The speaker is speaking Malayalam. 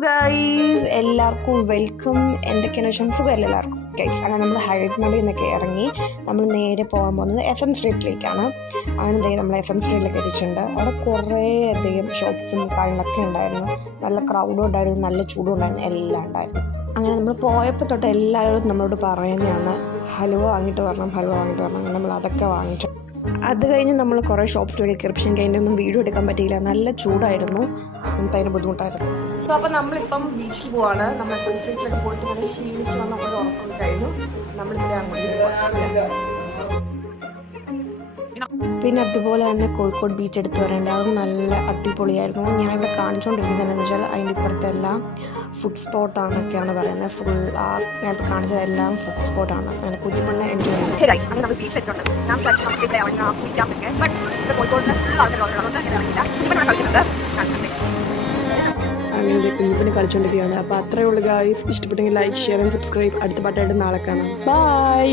ഗൈസ് എല്ലാവർക്കും വെൽക്കം. എന്തൊക്കെയാണ് സുഖമല്ല എല്ലാവർക്കും ഗൈസ്. അങ്ങനെ നമ്മൾ ഹൈഡ്മണ്ടിൽ നിന്നൊക്കെ ഇറങ്ങി നമ്മൾ നേരെ പോകാൻ പോകുന്നത് FM സ്ട്രീറ്റിലേക്കാണ്. അങ്ങനെ നമ്മൾ FM സ്ട്രീറ്റിലേക്ക് എത്തിച്ചിട്ടുണ്ട്. അവിടെ കുറേ അധികം ഷോപ്പ്സും കാര്യങ്ങളൊക്കെ ഉണ്ടായിരുന്നു. നല്ല ക്രൗഡും ഉണ്ടായിരുന്നു, നല്ല ചൂടും ഉണ്ടായിരുന്നു, എല്ലാം ഉണ്ടായിരുന്നു. അങ്ങനെ നമ്മൾ പോയപ്പോൾ തൊട്ട് എല്ലാവരും നമ്മളോട് പറയുന്നതാണ് ഹലുവ വാങ്ങിയിട്ട് വരണം, ഹലുവ വാങ്ങിയിട്ട് വരണം. അങ്ങനെ നമ്മൾ അതൊക്കെ വാങ്ങിച്ചു. അത് കഴിഞ്ഞ് നമ്മൾ കുറേ ഷോപ്സിലൊക്കെ കയറി. പക്ഷേ എനിക്ക് അതിൻ്റെ ഒന്നും വീഡിയോ എടുക്കാൻ പറ്റിയില്ല, നല്ല ചൂടായിരുന്നു, നമുക്ക് അതിന് ബുദ്ധിമുട്ടായിരുന്നു. അപ്പോൾ നമ്മളിപ്പം ബീച്ചിൽ പോവാണ്. നമ്മൾ സൺസെറ്റിലൊക്കെ പോയിട്ട് ഇങ്ങനെ ക്ഷീണിച്ച് വന്നപ്പോൾ ഉറക്കം കഴിഞ്ഞു. നമ്മളിവിടെ അങ്ങോട്ട് പിന്നെ അതുപോലെ തന്നെ കോഴിക്കോട് ബീച്ച് എടുത്ത് വരേണ്ടത്, അത് നല്ല അടിപൊളിയായിരുന്നു. ഞാനിവിടെ കാണിച്ചുകൊണ്ടിരിക്കുന്നതെന്ന് വെച്ചാൽ അതിൻ്റെ ഇപ്പുറത്തെല്ലാം ഫുഡ് സ്പോട്ടാണെന്നൊക്കെയാണ് പറയുന്നത്. ഫുൾ ഞാൻ കാണിച്ചതെല്ലാം ഫുഡ് സ്പോട്ടാണ്. അങ്ങനെ കുഞ്ഞുമണ്ണ എൻജോയ് അങ്ങനെ കുഞ്ഞിപ്പിന് കളിച്ചുകൊണ്ടിരിക്കുകയാണ്. അപ്പോൾ അത്രയേ ഉള്ളൂ ഗായ്സ്. ഇഷ്ടപ്പെട്ടെങ്കിൽ ലൈക്ക്, ഷെയർ ആൻഡ് സബ്സ്ക്രൈബ്. അടുത്ത പാട്ടായിട്ട് നാളെ കാണാം. ബൈ.